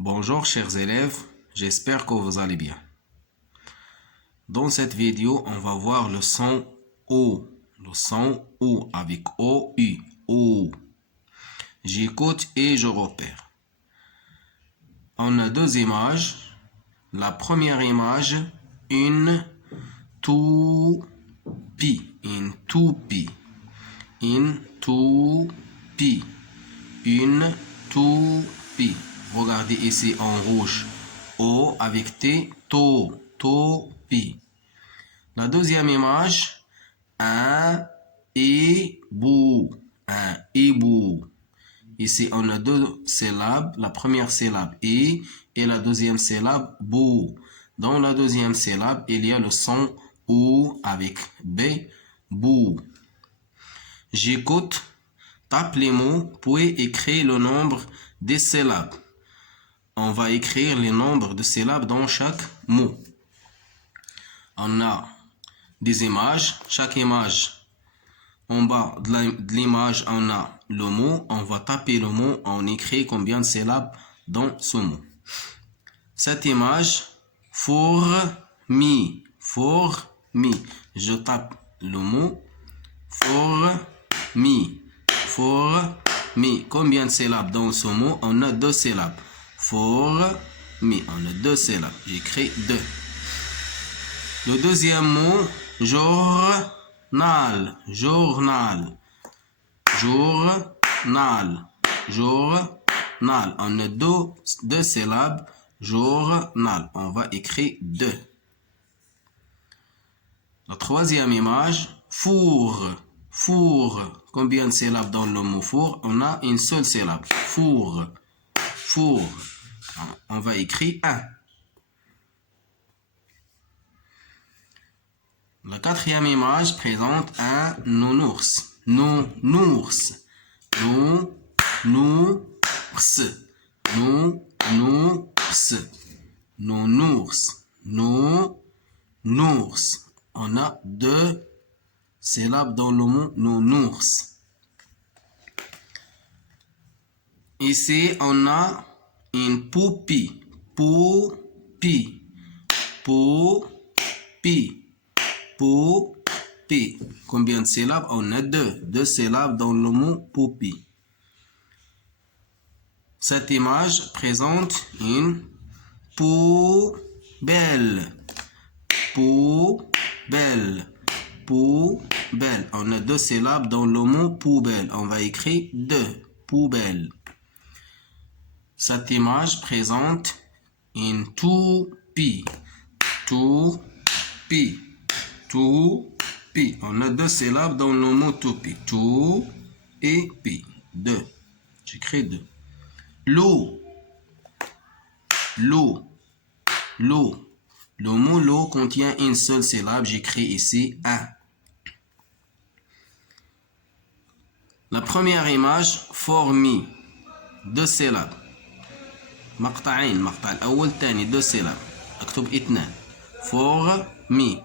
Bonjour chers élèves, j'espère que vous allez bien. Dans cette vidéo, on va voir le son O. Le son O avec O-U. O. J'écoute et je repère. On a deux images. La première image, une toupie. Une toupie. Une toupie. Une toupie. Regardez ici en rouge. O avec T, to, toupie. La deuxième image, un hibou. Un hibou. Ici, on a deux syllabes. La première syllabe et la deuxième syllabe bou. Dans la deuxième syllabe, il y a le son ou avec B, bou. J'écoute, tape les mots, puis écrire le nombre des syllabes. On va écrire les nombres de syllabes dans chaque mot. On a des images. Chaque image, en bas de l'image, on a le mot. On va taper le mot. On écrit combien de syllabes dans ce mot. Cette image, fourmi. Fourmi. Je tape le mot. Fourmi. Fourmi. Combien de syllabes dans ce mot? On a deux syllabes. Fourmi. On a deux syllabes. J'écris deux. Le deuxième mot, journal. Journal. Journal. Journal. On a deux syllabes. Journal. On va écrire deux. La troisième image, four. Four. Combien de syllabes dans le mot four? On a une seule syllabe. Four. Four. On va écrire un. La quatrième image présente un nounours. Nounours. Nounours. Nounours. Nounours. Nounours. On a deux syllabes dans le mot nounours. Ici, on a une poupie. Poupie. Poupie. Poupie. Combien de syllabes? On a deux. Deux syllabes dans le mot poupie. Cette image présente une poubelle. Poubelle. Poubelle. On a deux syllabes dans le mot poubelle. On va écrire deux. Poubelle. Cette image présente une toupie. Toupie. Toupie. On a deux syllabes dans le mot toupie. Tou et pi. Deux. J'écris deux. L'eau. L'eau. L'eau. Le mot l'eau contient une seule syllabe. J'écris ici un. La première image, fourmi. deux syllabes. مقطعين. مقطع الأول الثاني deux syllabes. أكتب اثنان. fourmi.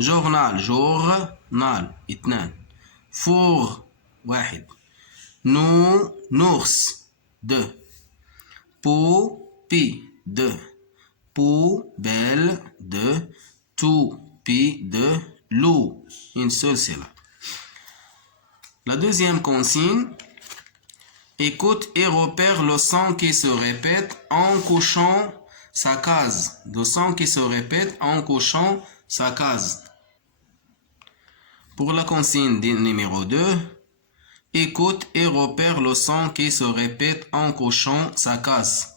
جورنال. جورنال. اثنان. فور. واحد. نورس. deux. poupie. deux. poubelle. deux. toupie. deux. loup. Une seule syllabe. La deuxième consigne, écoute et repère le son qui se répète en cochant sa case. Le son qui se répète en cochant sa case. Pour la consigne numéro 2, écoute et repère le son qui se répète en cochant sa case.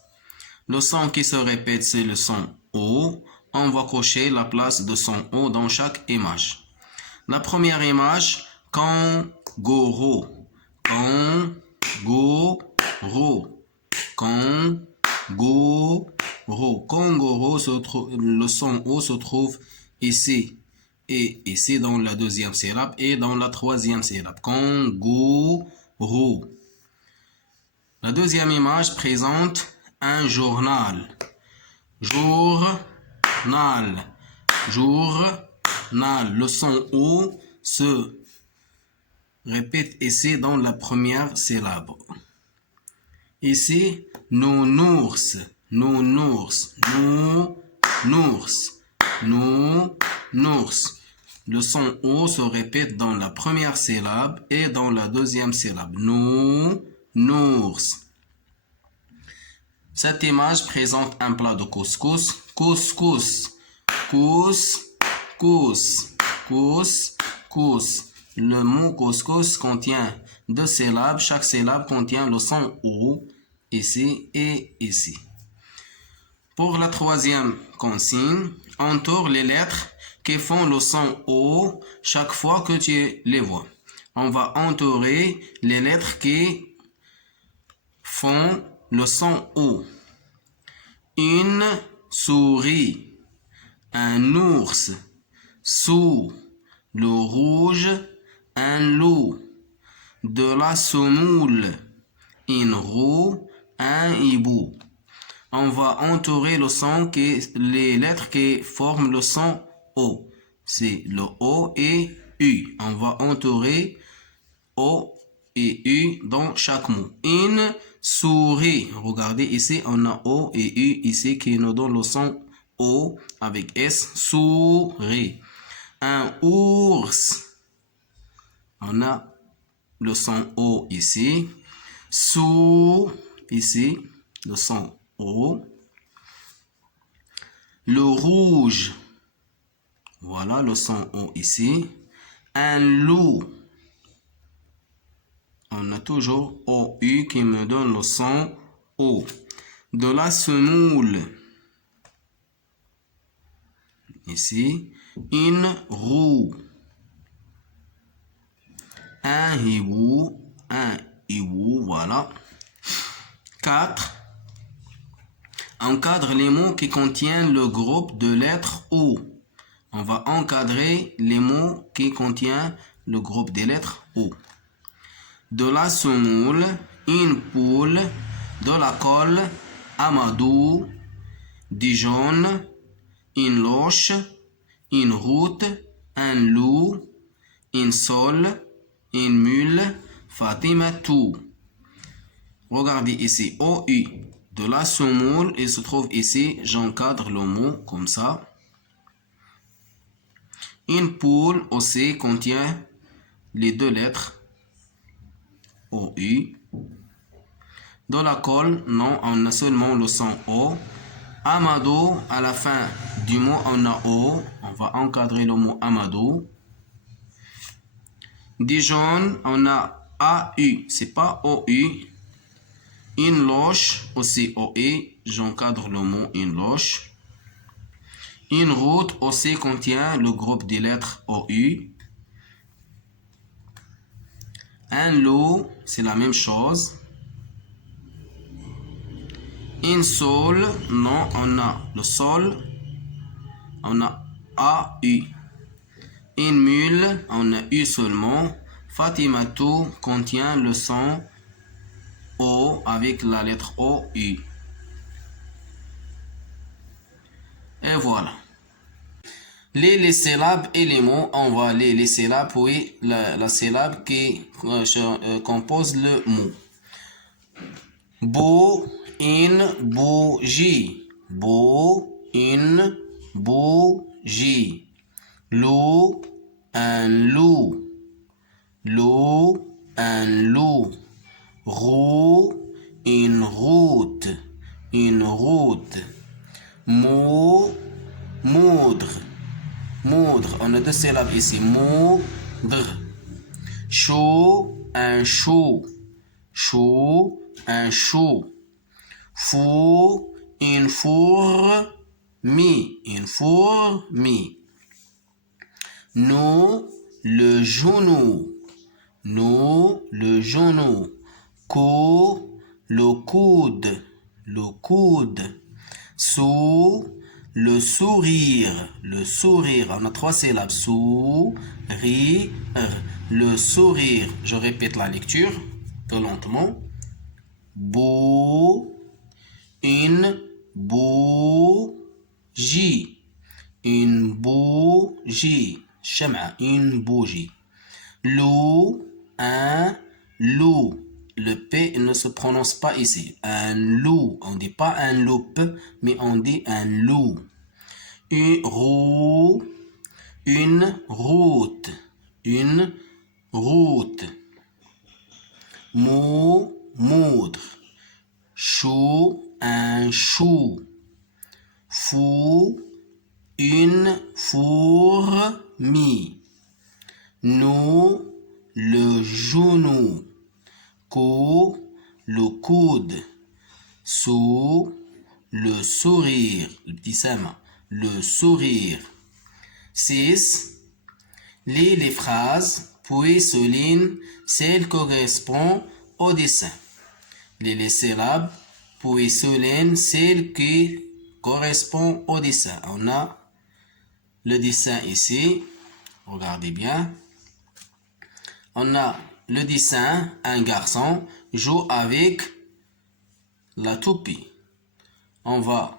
Le son qui se répète, c'est le son O. On va cocher la place de son O dans chaque image. La première image, kangourou. Kangourou. Kangourou. Kangourou, le son O se trouve ici. Et ici dans la deuxième syllabe et dans la troisième syllabe. Kangourou. La deuxième image présente un journal. Journal. Journal. Le son O se répète ici dans la première syllabe. Ici, nounours. nounours, nounours, nounours. Le son O se répète dans la première syllabe et dans la deuxième syllabe. Nounours. Cette image présente un plat de couscous. Couscous. Couscous. Couscous. Le mot couscous contient 2 syllabes. Chaque syllabe contient le son O, ici et ici. Pour la troisième consigne, entoure les lettres qui font le son O chaque fois que tu les vois. On va entourer les lettres qui font le son O. Une souris, un ours, sous, le rouge, un loup, de la semoule, une roue, un hibou. On va entourer le son les lettres qui forment le son O. C'est le O et U. On va entourer O et U dans chaque mot. Une souris. Regardez ici, on a O et U ici qui nous donne le son O avec S. Souris. Un ours. On a le son O ici. Sous, ici, le son O. Le rouge. Voilà le son O ici. Un loup. On a toujours OU qui me donne le son O. De la semoule. Ici. Une roue. Un hibou. Voilà. 4. Encadre les mots qui contiennent le groupe de lettres O. On va encadrer les mots qui contiennent le groupe des lettres O. De la semoule, une poule, de la colle, amadou, Dijon, une loche, une route, un loup, une sole, une mule, Fatimatou. Regardez ici, OU. De la semoule, il se trouve ici, j'encadre le mot comme ça. Une poule aussi contient les 2 lettres OU. De la colle, non, on a seulement le son O. Amado, à la fin du mot, on a O. On va encadrer le mot Amado. Dijon, on a AU, c'est pas OU. Une loche, aussi OE, j'encadre le mot une loche. Une route aussi contient le groupe des lettres OU. Un loup, c'est la même chose. Une sole, non, on a le sol. On a AU. Une mule, on a U seulement. Fatimatou contient le son O avec la lettre OU. Et voilà. Les syllabes et les mots, on va les syllabes, puis la syllabe qui compose le mot. Beau, une bougie. Beau, une bougie. Loup, un loup. Loup, un loup. Roue, une route. Une route. Mot, moudre. Moudre, on a 2 syllabes ici. Moudre. Chou, un chou. Chou, un chou. Four, une fourmi. Une fourmi. Nous, le genou. Nous, le genou. Cou, le coude. Le coude. Sous, le sourire. Le sourire. On a 3 syllabes. Sourire. Le sourire. Je répète la lecture. Tout lentement. Beau. Une bougie. Une bougie. Shama. Une bougie. Loup. Un loup. le P ne se prononce pas ici. Un loup. On ne dit pas un loup, mais on dit un loup. Une roue. Une route. Une route. Mot, moudre. Chou, un chou. Fou, une fourmi. Nous, le genou. Cou, le coude. Sous, le sourire. Le petit Sam, le sourire. 6. Lis les phrases, puis souligne celle qui correspond au dessin. Lis les syllabes, puis souligne celle qui correspond au dessin. On a le dessin ici. Regardez bien. On a le dessin, un garçon joue avec la toupie. On va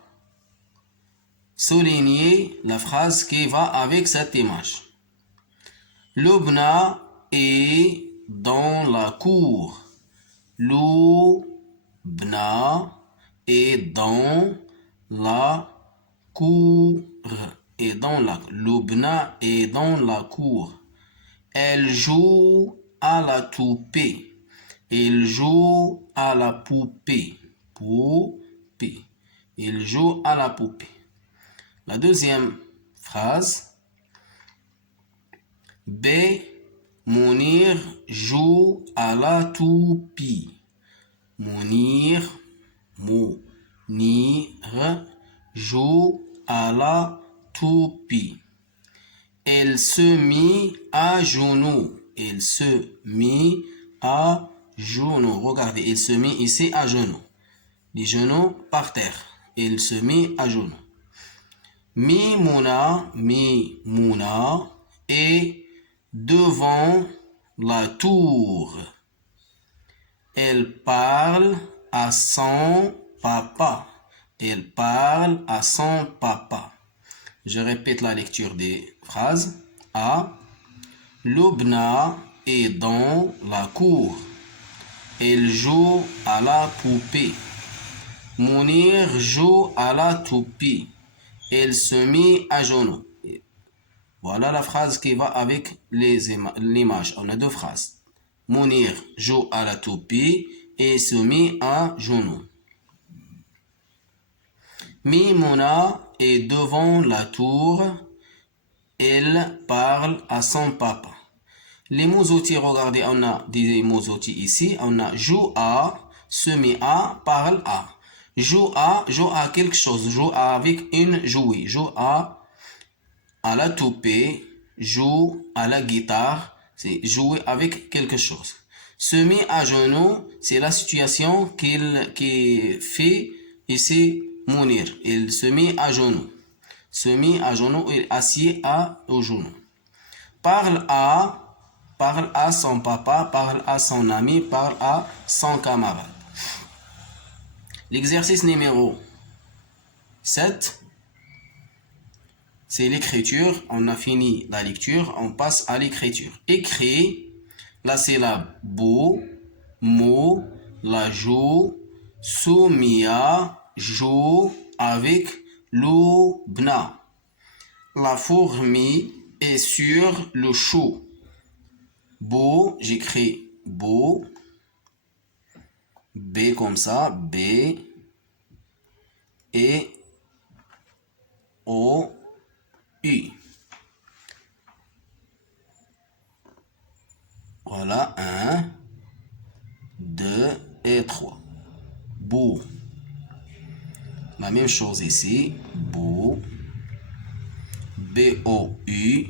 souligner la phrase qui va avec cette image. Lubna est dans la cour. Lubna est dans la cour. Lubna est dans la cour. Elle joue à la toupée. Il joue à la poupée. Poupée. Il joue à la poupée. La deuxième phrase. B. Mounir joue à la toupie. Mounir joue à la toupie. Elle se mit à genoux. Elle se mit à genoux. Regardez, elle se mit ici à genoux. Les genoux par terre. Elle se mit à genoux. Mimouna est devant la tour. Elle parle à son papa. Elle parle à son papa. Je répète la lecture des phrases. A. Lubna est dans la cour. Elle joue à la poupée. Mounir joue à la toupie. Elle se mit à genoux. Voilà la phrase qui va avec l'image. On a deux phrases. Mounir joue à la toupie et se mit à genoux. Mimouna est devant la tour. Elle parle à son papa. Les mots outils, regardez, on a des mots outils ici. On a joue à, se met à, parle à. Joue à quelque chose. Joue à avec une jouet. Joue à la toupée. Joue à la guitare. C'est jouer avec quelque chose. Se met à genoux, c'est la situation qu'il fait ici Mounir. Il se met à genoux. Se met à genoux et assis au genou. Parle à son papa, parle à son ami, parle à son camarade. L'exercice numéro 7, c'est l'écriture. On a fini la lecture, on passe à l'écriture. Écris la syllabe beau, mot, la joue, soumia, joue avec Lubna. La fourmi est sur le chou. Beau, j'écris beau. B comme ça, B. Et O, U. Voilà, 1, 2 et 3. Beau. La même chose ici, beau. B-O-U.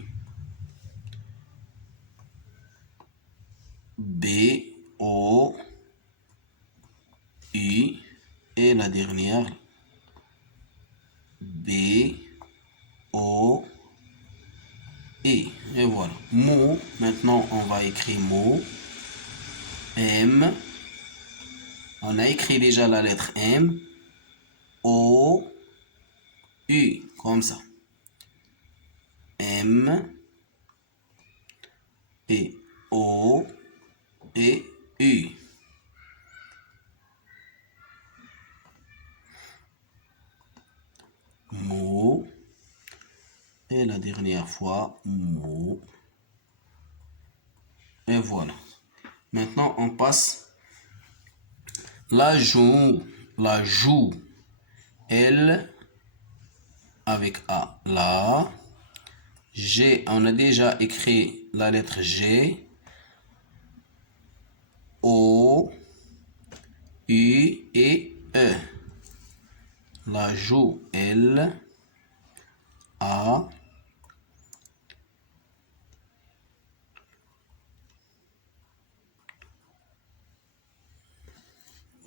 B-O-U. Et la dernière, B-O-E. Et voilà. Mot. Maintenant, on va écrire mot. M. On a écrit déjà la lettre M. O. U. Comme ça. M. Et O. Et U. Et la dernière fois, mot. Et voilà. Maintenant, on passe la joue, L avec A, la. G, on a déjà écrit la lettre G. O, U et E. La joue, L, A.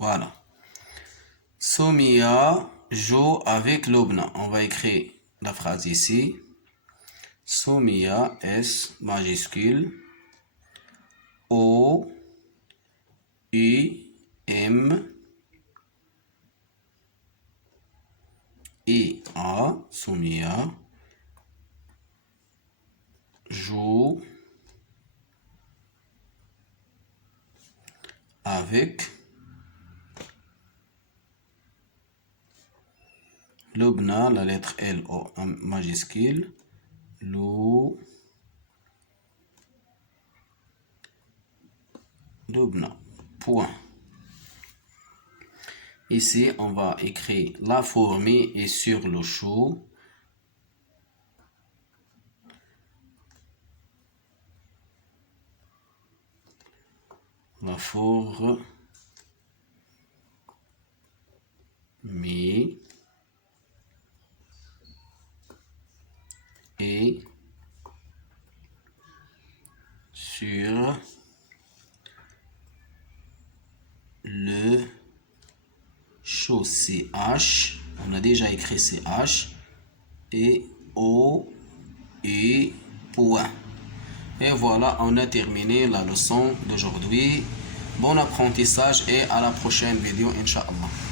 Voilà. Soumia joue avec Lubna. On va écrire la phrase ici. Soumia, S majuscule. O, U, M, I, A. Soumia joue avec Lubna, la lettre L O majuscule. Lubna. Point. Ici, on va écrire la fourmi est sur le chou. La fourmi est sur le chou. CH, on a déjà écrit CH et O et point. Et voilà, on a terminé la leçon d'aujourd'hui. Bon apprentissage et à la prochaine vidéo, Inch'Allah.